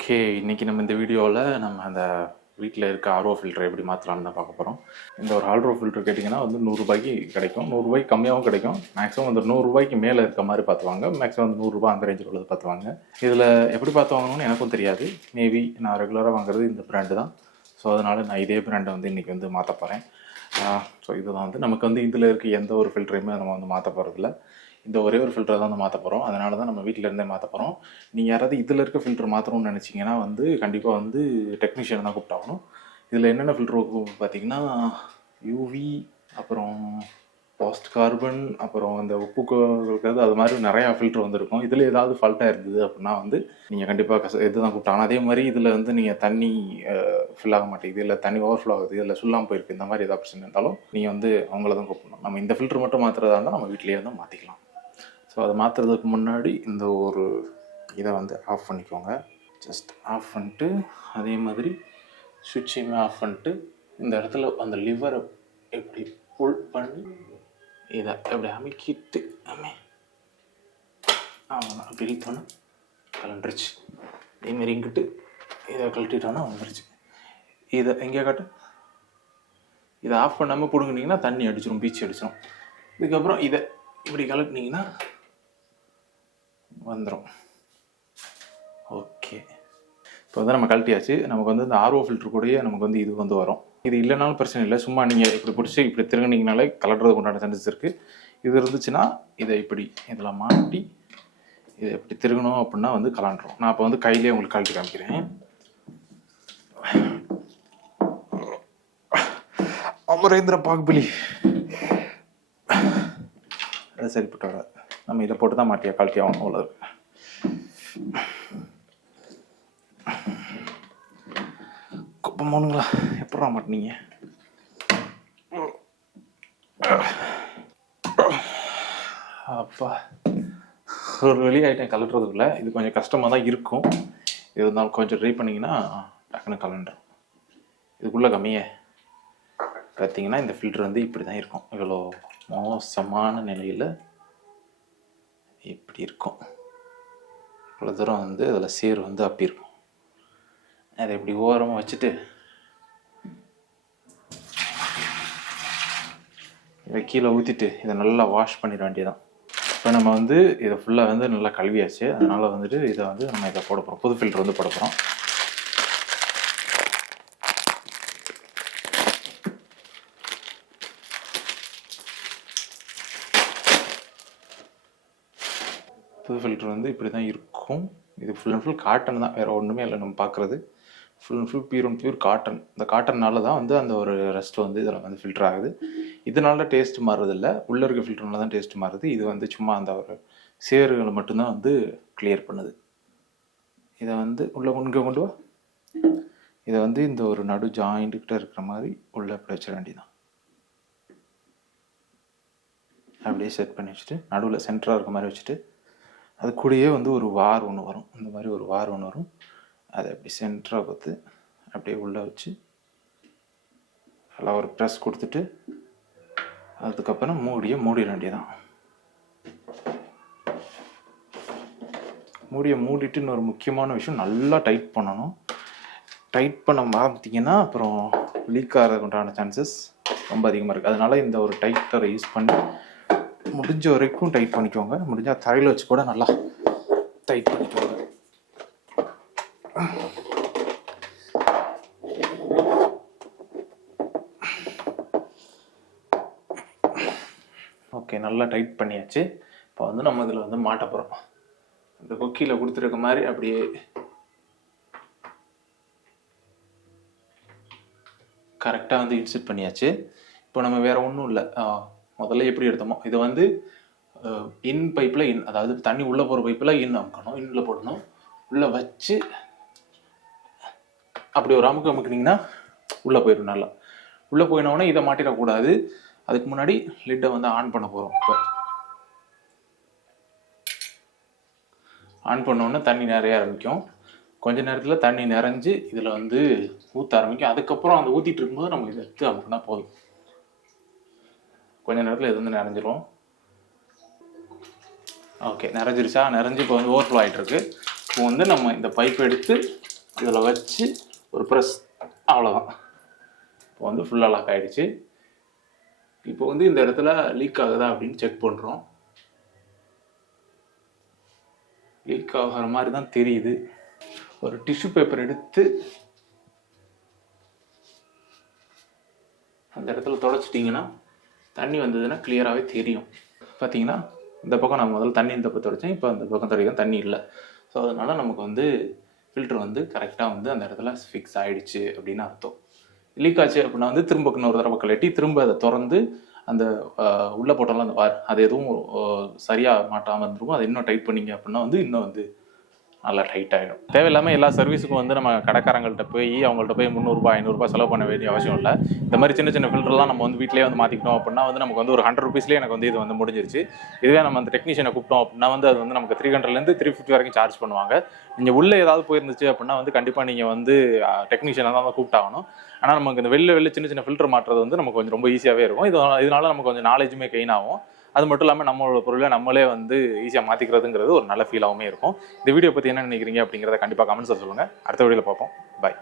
Okay இன்றைக்கி நம்ம இந்த வீடியோவில் நம்ம அந்த வீட்டில் இருக்க ஆர்ஓ ஃபில்டர் எப்படி மாற்றலாம்னு தான் பார்க்க போகிறோம் இந்த ஒரு ஆர்ஓ ஃபில்டர் கேட்டிங்கன்னா வந்து நூறுரூபாய்க்கு கிடைக்கும். நூறுரூபாய்க்கு கம்மியாகவும் கிடைக்கும். மேக்ஸிமம் வந்து நூறுரூபாய்க்கு மேலே இருக்க மாதிரி பார்த்துவாங்க. மேக்ஸிமம் வந்து நூறுரூபா அந்த ரேஞ்சில் உள்ளது பார்த்துவாங்க. இதில் எப்படி பார்த்து வாங்கணும்னு எனக்கும் தெரியாது. மேபி நான் ரெகுலராக வாங்குறது இந்த ப்ராண்டு தான். ஸோ அதனால் நான் இதே ப்ராண்டை வந்து இன்றைக்கி வந்து மாற்ற போகிறேன் ஸோ இதுதான் வந்து. நமக்கு வந்து இதில் இருக்க எந்த ஒரு ஃபில்டரையுமே நம்ம வந்து மாற்ற போகிறதில்ல இந்த ஒரே ஒரு ஃபில்டர் தான் வந்து மாற்ற போகிறோம் அதனால தான் நம்ம வீட்டில் இருந்தே மாற்ற போகிறோம் நீங்கள் யாராவது இதில் இருக்க ஃபில்டர் மாற்றணும்னு நினச்சிங்கன்னா வந்து கண்டிப்பாக வந்து டெக்னீஷியன் தான் கூப்பிட்டாகணும். இதில் என்னென்ன ஃபில்டர் பார்த்தீங்கன்னா யூவி அப்புறம் பாஸ்ட் கார்பன் அப்புறம் அந்த உப்பு இருக்கிறது அது மாதிரி நிறையா ஃபில்டர் வந்துருக்கும். இதில் ஏதாவது ஃபால்ட்டாக இருந்தது அப்படின்னா வந்து நீங்கள் கண்டிப்பாக கச இதுதான் கூப்பிட்டாங்க அதே மாதிரி இதில் வந்து நீங்கள் தண்ணி ஃபில் ஆக மாட்டேங்குது. இல்லை தண்ணி ஓவர் ஃப்ளோ ஆகுது இல்லை சுல்லாமல் போயிருக்கு. இந்த மாதிரி ஏதாவது பிரச்சனை இருந்தாலும் நீங்கள் வந்து அவங்கள தான் கூப்பிடணும். நம்ம இந்த ஃபில்டர் மட்டும் மாற்றுறதா இருந்தால் நம்ம வீட்டிலேயே வந்து மாற்றிக்கலாம் ஸோ அதை மாற்றுறதுக்கு முன்னாடி இந்த ஒரு இதை வந்து ஆஃப் பண்ணிக்கோங்க. ஜஸ்ட் ஆஃப் பண்ணிட்டு அதே மாதிரி சுவிட்சையுமே ஆஃப் பண்ணிட்டு இந்த இடத்துல அந்த லிவரை எப்படி புல் பண்ணி இதை அப்படி அமைக்கிட்டு அமே ஆமாம் அப்படி கலண்டுருச்சு இதேமாரி இங்கிட்டு இதை கழட்டிட்டோன்னா வந்துருச்சு இதை எங்கே காட்டு இதை ஆஃப் பண்ணாமல் பிடுங்கினீங்கன்னா தண்ணி அடிச்சிடும் பீச்சு அடிச்சிடும் இதுக்கப்புறம் இதை இப்படி கலட்டினீங்கன்னா வந்துடும் ஓகே இப்போ வந்து நம்ம கழட்டியாச்சு நமக்கு வந்து இந்த ஆர்ஓ ஃபில்டர் கூடயே நமக்கு வந்து இது வந்து வரும் இது இல்லைனாலும் பிரச்சனை இல்லை. சும்மா நீங்கள் இப்படி பிடிச்சி இப்படி திருங்கினீங்கனாலே கலட்டுறதுக்கு உண்டான சான்சஸ் இருக்குது இது இருந்துச்சுன்னா இதை இப்படி இதில் மாட்டி இதை இப்படி திருகணும் அப்படின்னா வந்து கலாண்டுரும். நான் இப்போ வந்து கையிலே உங்களுக்கு கழட்டி காமிக்கிறேன். அமரேந்திர பாகுபலி. அது சரிப்பட்டு வராது. நம்ம இதை போட்டு தான் மாட்டியா? கழட்டி ஆகணும் அவ்வளோ குப்பமோனுங்களா சாப்பிட்ற மாட்டீங்க அப்பா. ஒரு வெளியே ஆகிட்டேன் கலட்டுறதுக்குள்ள இது கொஞ்சம் கஷ்டமாக தான் இருக்கும். இருந்தாலும் கொஞ்சம் ட்ரை பண்ணிங்கன்னா டக்குன்னு கலண்டரும் இதுக்குள்ளே கம்மியே. பார்த்தீங்கன்னா இந்த ஃபில்டர் வந்து இப்படி தான் இருக்கும். இவ்வளோ மோசமான நிலையில் இப்படி இருக்கும். இவ்வளோ தூரம் வந்து அதில் சேர் வந்து அப்படி இருக்கும். அதை இப்படி ஓரமாக வச்சுட்டு இதை கீழே ஊற்றிட்டு இதை நல்லா வாஷ் பண்ணிட வேண்டியதான் இப்போ நம்ம வந்து இதை ஃபுல்லாக வந்து நல்லா கழுவியாச்சு. அதனால் வந்துட்டு இதை வந்து நம்ம இதை போட போகிறோம் புது ஃபில்டர் வந்து போட போகிறோம் புது ஃபில்டர் வந்து இப்படி தான் இருக்கும். இது ஃபுல் அண்ட் ஃபுல் காட்டன் தான். வேறு ஒன்றுமே இல்லை நம்ம பார்க்குறது full full pure and pure cotton இந்த காட்டன்னால தான் வந்து அந்த ஒரு ரெஸ்ட் வந்து இதில் வந்து ஃபில்டர் ஆகுது. இதனால டேஸ்ட் மாறுறதில்ல. உள்ளே இருக்க ஃபில்டர்னால தான் டேஸ்ட் மாறுது. இது வந்து சும்மா அந்த ஒரு சேறுகளை மட்டும்தான் வந்து கிளியர் பண்ணுது. இதை வந்து உள்ளே கொண்டு கொண்டு வா. இதை வந்து இந்த ஒரு நடு ஜாயிண்ட்டுக்கிட்ட இருக்கிற மாதிரி உள்ளே இப்படி வச்சிட வேண்டியதான் அப்படியே செட் பண்ணி வச்சுட்டு நடுவில் சென்டராக இருக்க மாதிரி வச்சுட்டு அது கூடயே வந்து ஒரு வார் ஒன்று வரும். இந்த மாதிரி ஒரு வார் ஒன்று வரும். அதை அப்படி சென்டராக பார்த்து அப்படியே உள்ளே வச்சு நல்லா ஒரு ப்ரெஸ் கொடுத்துட்டு அதுக்கப்புறம் மூடியை மூடிட வேண்டியதான் மூடியை மூடிட்டு இன்னொரு முக்கியமான விஷயம் நல்லா டைட் பண்ணணும். டைட் பண்ண ஆரம்பித்தீங்கன்னா அப்புறம் லீக் ஆகிறதுக்கு உண்டான சான்சஸ் ரொம்ப அதிகமாக இருக்குது அதனால் இந்த ஒரு டைட்டரை யூஸ் பண்ணி முடிஞ்ச வரைக்கும் டைட் பண்ணிக்கோங்க. முடிஞ்சால் தரையில் வச்சு கூட நல்லா டைட் பண்ணிக்கோங்க. ஓகே நல்லா டைட் பண்ணியாச்சு. இப்போ வந்து நம்ம இதில் வந்து மாட்ட போகிறோம் இந்த கொக்கியில் கொடுத்துருக்க மாதிரி அப்படியே கரெக்டாக வந்து இன்செர்ட் பண்ணியாச்சு. இப்போ நம்ம வேறு ஒன்றும் இல்லை. முதல்ல எப்படி எடுத்தோமோ இதை வந்து இன் பைப்பில் இன் அதாவது தண்ணி உள்ளே போகிற பைப்பில் இன் அமுக்கணும் இன்னில் போடணும். உள்ளே வச்சு அப்படி ஒரு அமுக்கு அமுக்குனீங்கன்னா உள்ளே போயிடும் நல்லா. உள்ளே போயினோடனே இதை மாட்டிடக்கூடாது. அதுக்கு முன்னாடி லிட்டை வந்து ஆன் பண்ண போகிறோம் இப்போ. ஆன் பண்ணோன்னே தண்ணி நிறைய ஆரம்பிக்கும். கொஞ்ச நேரத்தில் தண்ணி நிறைஞ்சு இதில் வந்து ஊற்ற ஆரம்பிக்கும். அதுக்கப்புறம் அந்த ஊற்றிட்டு இருக்கும்போது நம்ம இதை எடுத்து அப்படின்னா போதும். கொஞ்ச நேரத்தில் இது வந்து நிறைஞ்சிரும். ஓகே நிறைஞ்சிருச்சா? நிறைஞ்சு இப்போ வந்து ஓவர் ஃப்ளோ ஆகிட்டுருக்கு இப்போ வந்து நம்ம இந்த பைப் எடுத்து இதில் வச்சு ஒரு ப்ரெஸ் அவ்வளோதான் இப்போ வந்து ஃபுல்லாக லாக் ஆகிடுச்சு இப்போ வந்து இந்த இடத்துல லீக் ஆகுதா அப்படின்னு செக் பண்ணுறோம் லீக் ஆகிற மாதிரி தான் தெரியுது. ஒரு டிஷ்யூ பேப்பர் எடுத்து அந்த இடத்துல தொடச்சிட்டிங்கன்னா தண்ணி வந்ததுன்னா கிளியராகவே தெரியும். பார்த்தீங்கன்னா இந்த பக்கம் நான் முதல்ல தண்ணி இந்த பக்கம் தொடச்சேன் இப்போ அந்த பக்கம் தொடக்கம் தண்ணி இல்லை. ஸோ அதனால நமக்கு வந்து ஃபில்டர் வந்து கரெக்டாக வந்து அந்த இடத்துல ஃபிக்ஸ் ஆகிடுச்சு அப்படின்னு அர்த்தம். லீக் ஆச்சு அப்படின்னா வந்து திரும்ப இன்னொரு தடவை கழட்டி திரும்ப அதை திறந்து அந்த உள்ளே போட்டாலும் அந்த வார் அது எதுவும் சரியாக மாட்டாமல் இருந்திருக்கும். அதை இன்னும் டைட் பண்ணீங்க அப்படின்னா வந்து இன்னும் வந்து நல்லா டைட் ஆகிடும் தேவையில்லாமல் எல்லா சர்வீஸுக்கும் வந்து நம்ம கடைக்காரங்கள்ட்ட போய் அவங்கள்ட்ட போய் முந்நூறுபா ஐநூறுரூபா செலவு பண்ண வேண்டிய அவசியம் இல்லை. இந்த மாதிரி சின்ன சின்ன ஃபில்டர்லாம் நம்ம வந்து வீட்டிலேயே வந்து மாற்றிக்கிட்டோம் அப்படின்னா வந்து நமக்கு வந்து ஒரு ஹண்ட்ரட் ருபீஸ்லேயே எனக்கு வந்து இது வந்து முடிஞ்சிருச்சு. இதுவே நம்ம அந்த டெக்னீஷியனை கூப்பிட்டோம் அப்படின்னா வந்து அது வந்து நமக்கு த்ரீ ஹண்ட்ரட்லேருந்து த்ரீ ஃபிஃப்டி வரைக்கும் சார்ஜ் பண்ணுவாங்க. நீங்கள் உள்ளே ஏதாவது போயிருந்துச்சு அப்படின்னா வந்து கண்டிப்பாக நீங்கள் வந்து டெக்னீஷியனை தான் கூப்பிட்டாகணும். ஆனால் நமக்கு இந்த வெளில வெளில சின்ன சின்ன ஃபில்டர் மாட்டுறது வந்து நமக்கு கொஞ்சம் ரொம்ப ஈஸியாகவே இருக்கும். இது இதனால நமக்கு கொஞ்சம் நாலேஜுமே கெயின் ஆகும். அது மட்டும் இல்லாமல் நம்மளோட பொருளை நம்மளே வந்து ஈஸியாக மாற்றிக்கிறதுங்கிறது ஒரு நல்ல ஃபீலாகவுமே இருக்கும். இந்த வீடியோ பற்றி என்ன நினைக்கிறீங்க அப்படிங்கிறத கண்டிப்பாக கமெண்ட்ஸில் சொல்லுங்கள் அடுத்த வீடியோவில் பார்ப்போம். பை